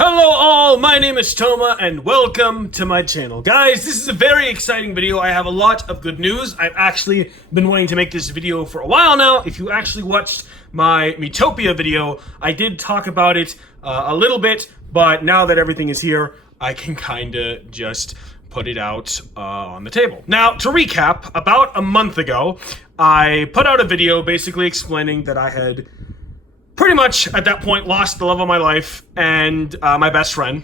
Hello all, my name is Toma and welcome to my channel. Guys, this is a very exciting video. I have a lot of good news. I've actually been wanting to make this video for a while now. If you actually watched my Miitopia video, I did talk about it a little bit, but now that everything is here, I can kinda just put it out on the table. Now, to recap, about a month ago, I put out a video basically explaining that I had pretty much at that point lost the love of my life and my best friend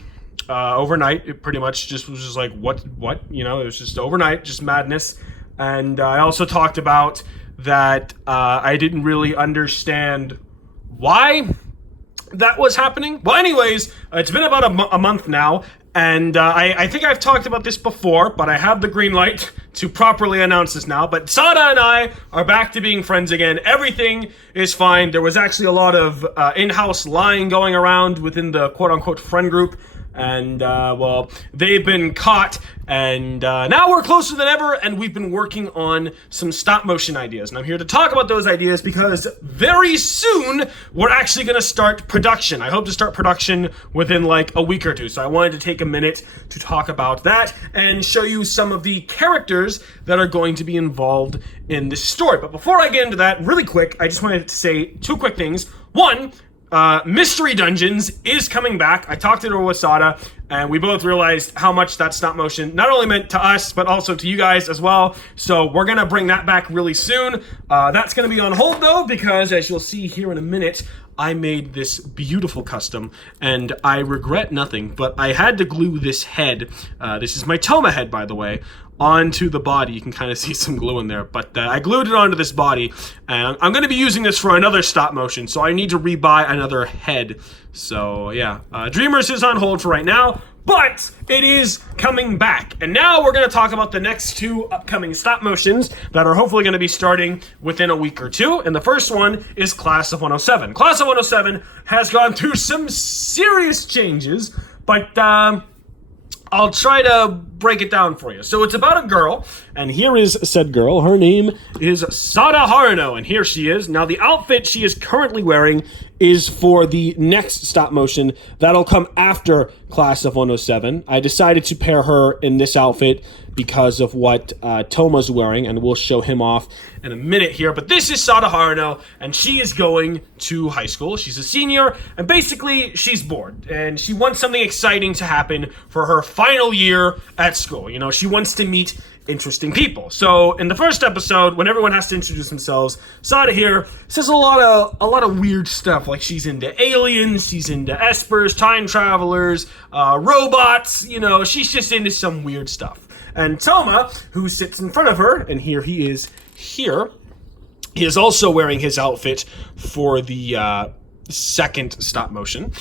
overnight. It pretty much just was just like what you know, it was just overnight, just madness. And I also talked about that I didn't really understand why that was happening. Well, anyways, it's been about a month now, and I think I've talked about this before, but I have the green light to properly announce this now. But Sada and I are back to being friends again. Everything is fine. There was actually a lot of in-house lying going around within the quote-unquote friend group. And, well, they've been caught, and now we're closer than ever, and we've been working on some stop-motion ideas. And I'm here to talk about those ideas because very soon we're actually going to start production. I hope to start production within like a week or two. So I wanted to take a minute to talk about that and show you some of the characters that are going to be involved in this story. But before I get into that, really quick, I just wanted to say two quick things. One, Mystery Dungeons is coming back. I talked to Sada, and we both realized how much that stop motion not only meant to us, but also to you guys as well. So we're going to bring that back really soon. That's going to be on hold, though, because as you'll see here in a minute, I made this beautiful custom, and I regret nothing, but I had to glue this head, this is my Toma head, by the way, onto the body. You can kind of see some glue in there, but I glued it onto this body, and I'm going to be using this for another stop motion, so I need to rebuy another head. So yeah, Dreamers is on hold for right now, but it is coming back. And now we're going to talk about the next two upcoming stop motions that are hopefully going to be starting within a week or two. And the first one is Class of 107. Class of 107 has gone through some serious changes, but I'll try to break it down for you. So it's about a girl, and here is said girl. Her name is Sada Haruno, and here she is. Now, the outfit she is currently wearing is for the next stop motion that'll come after Class of 107. I decided to pair her in this outfit because of what Toma's wearing, and we'll show him off in a minute here. But this is Sada Haruno, and she is going to high school. She's a senior, and basically she's bored, and she wants something exciting to happen for her final year at school. You know, she wants to meet interesting people. So in the first episode, when everyone has to introduce themselves, Sada here says a lot of weird stuff. Like she's into aliens, she's into espers, time travelers, robots. You know, she's just into some weird stuff. And Toma, who sits in front of her, and here he is here, he is also wearing his outfit for the second stop motion.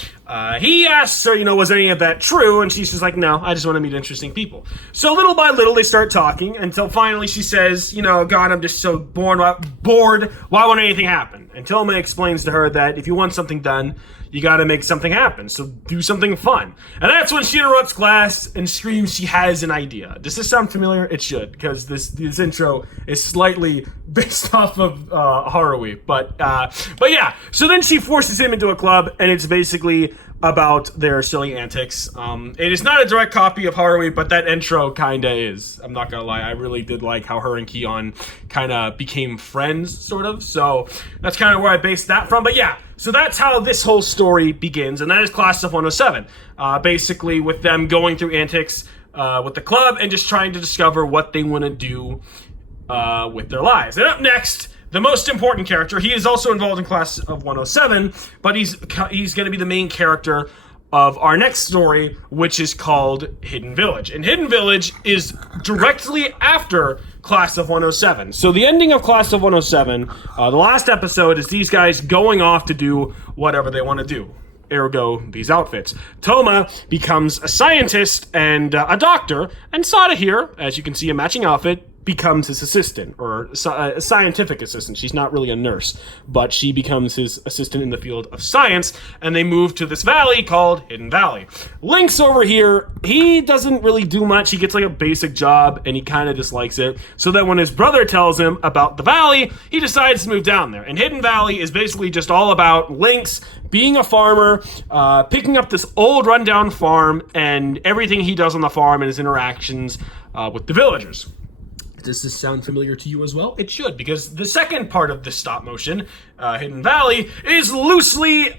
He asks her, you know, was any of that true? And she's just like, no, I just want to meet interesting people. So little by little, they start talking until finally she says, you know, God, I'm just so bored. Why won't anything happen? And Toma explains to her that if you want something done, you got to make something happen. So do something fun. And that's when she interrupts class and screams she has an idea. Does this sound familiar? It should, because this intro is slightly based off of Haruhi. But yeah, so then she forces him into a club, and it's basically about their silly antics. It is not a direct copy of Haruhi, but that intro kinda is. I'm not gonna lie, I really did like how her and Kion kinda became friends, sort of. So that's kind of where I based that from. But yeah, so that's how this whole story begins, and that is Class of 107. Basically with them going through antics with the club and just trying to discover what they want to do with their lives. And up next, the most important character. He is also involved in Class of 107, but he's going to be the main character of our next story, which is called Hidden Village. And Hidden Village is directly after Class of 107. So the ending of Class of 107, the last episode, is these guys going off to do whatever they want to do. Ergo, these outfits. Toma becomes a scientist and a doctor, and Sada here, as you can see, a matching outfit, becomes his assistant, or a scientific assistant. She's not really a nurse, but she becomes his assistant in the field of science, and they move to this valley called Hidden Valley. Link's over here, he doesn't really do much. He gets like a basic job, and he kind of dislikes it. So then when his brother tells him about the valley, he decides to move down there. And Hidden Valley is basically just all about Link's being a farmer, picking up this old rundown farm, and everything he does on the farm and his interactions with the villagers. Does this sound familiar to you as well? It should, because the second part of this stop motion, Hidden Valley, is loosely,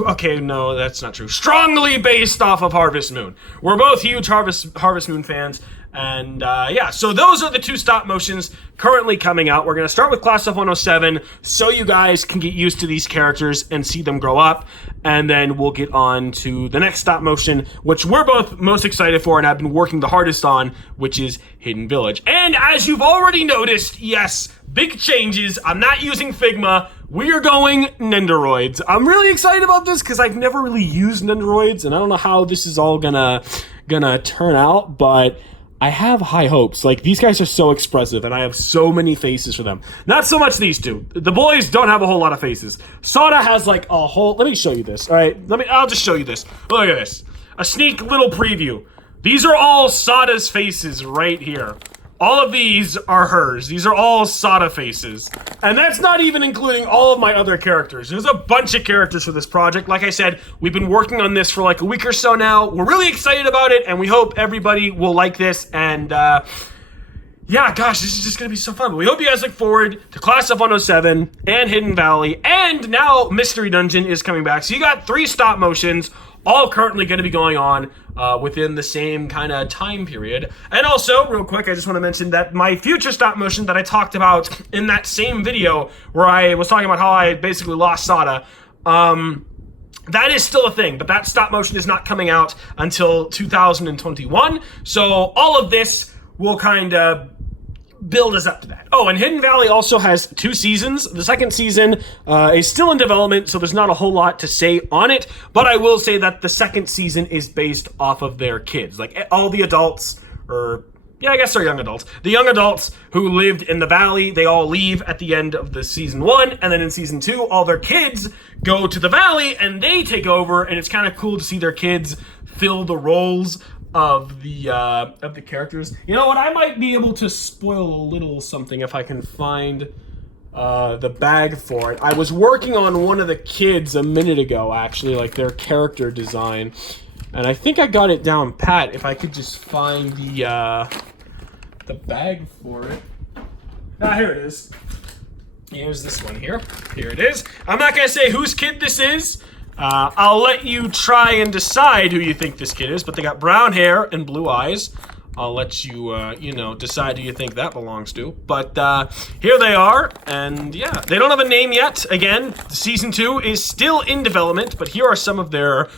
okay, no, that's not true, strongly based off of Harvest Moon. We're both huge Harvest Moon fans, and yeah, so those are the two stop motions currently coming out. We're going to start with Class of 107, so you guys can get used to these characters and see them grow up, and then we'll get on to the next stop motion, which we're both most excited for and have been working the hardest on, which is Hidden Village. And as you've already noticed, yes, big changes. I'm not using Figma. We are going Nendoroids. I'm really excited about this because I've never really used Nendoroids, and I don't know how this is all gonna turn out, but I have high hopes. Like, these guys are so expressive, and I have so many faces for them. Not so much these two. The boys don't have a whole lot of faces. Sada has like a whole... Let me show you this, all right? I'll just show you this. Look at this. A sneak little preview. These are all Sada's faces right here. All of these are hers. These are all Sada faces. And that's not even including all of my other characters. There's a bunch of characters for this project. Like I said, we've been working on this for like a week or so now. We're really excited about it, and we hope everybody will like this. And yeah, gosh, this is just going to be so fun. But we hope you guys look forward to Class of 107 and Hidden Valley. And now Mystery Dungeon is coming back. So you got 3 stop motions, all currently going to be going on within the same kind of time period. And also, real quick, I just want to mention that my future stop motion that I talked about in that same video where I was talking about how I basically lost Sada, that is still a thing, but that stop motion is not coming out until 2021. So all of this will kind of build us up to that. Oh, and Hidden Valley also has 2 seasons. The second season is still in development, so there's not a whole lot to say on it, but I will say that the second season is based off of their kids. Like, all the adults, or yeah, I guess they're young adults. The young adults who lived in the valley, they all leave at the end of the season 1, and then in season 2, all their kids go to the valley and they take over, and it's kind of cool to see their kids fill the roles of the characters. You know what? I might be able to spoil a little something if I can find the bag for it. I was working on one of the kids a minute ago, actually, like their character design, and I think I got it down pat. If I could just find the bag for it. Ah, here it is. Here's this one here. Here it is. I'm not gonna say whose kid this is. I'll let you try and decide who you think this kid is, but they got brown hair and blue eyes. I'll let you, decide who you think that belongs to. But here they are, and yeah, they don't have a name yet. Again, season 2 is still in development, but here are some of their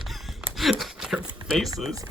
their faces.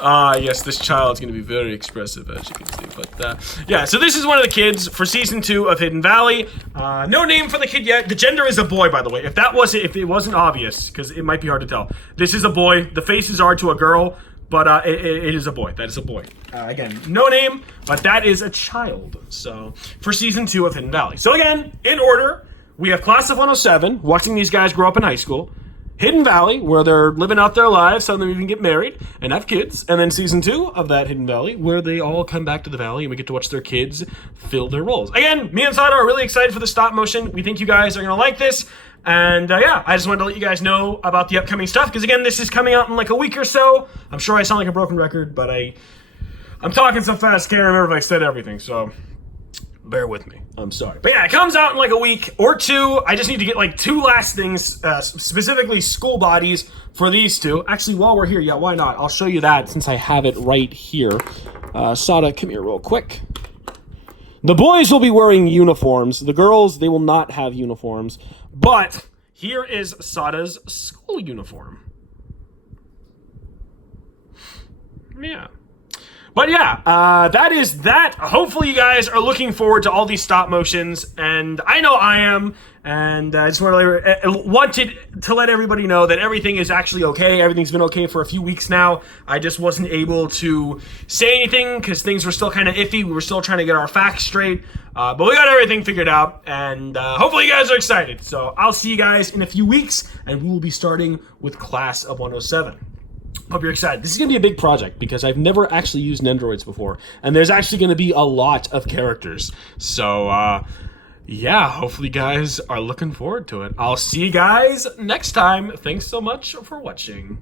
Yes, this child's going to be very expressive, as you can see. But yeah, so this is one of the kids for season 2 of Hidden Valley. No name for the kid yet. The gender is a boy, by the way. If it wasn't obvious, because it might be hard to tell. This is a boy. The faces are to a girl, but it is a boy. That is a boy. Again, no name, but that is a child. So for season 2 of Hidden Valley. So again, in order, we have Class of 107, watching these guys grow up in high school. Hidden Valley, where they're living out their lives, some of them even get married and have kids. And then season 2 of that Hidden Valley, where they all come back to the valley and we get to watch their kids fill their roles. Again, me and Sada are really excited for the stop motion. We think you guys are going to like this. And yeah, I just wanted to let you guys know about the upcoming stuff, because again, this is coming out in like a week or so. I'm sure I sound like a broken record, but I'm talking so fast, can't remember if I said everything, so bear with me. I'm sorry. But yeah, it comes out in like a week or 2. I just need to get like 2 last things, specifically school bodies for these 2. Actually, while we're here, yeah, why not? I'll show you that since I have it right here. Sada, come here real quick. The boys will be wearing uniforms. The girls, they will not have uniforms. But here is Sada's school uniform. Yeah. But yeah, that is that. Hopefully you guys are looking forward to all these stop motions, and I know I am. And I just wanted to let everybody know that everything is actually okay. Everything's been okay for a few weeks now. I just wasn't able to say anything because things were still kind of iffy. We were still trying to get our facts straight. But we got everything figured out, and hopefully you guys are excited. So I'll see you guys in a few weeks, and we will be starting with Class of 107. Hope you're excited. This is going to be a big project because I've never actually used Nendoroids before, and there's actually going to be a lot of characters. So, yeah, hopefully you guys are looking forward to it. I'll see you guys next time. Thanks so much for watching.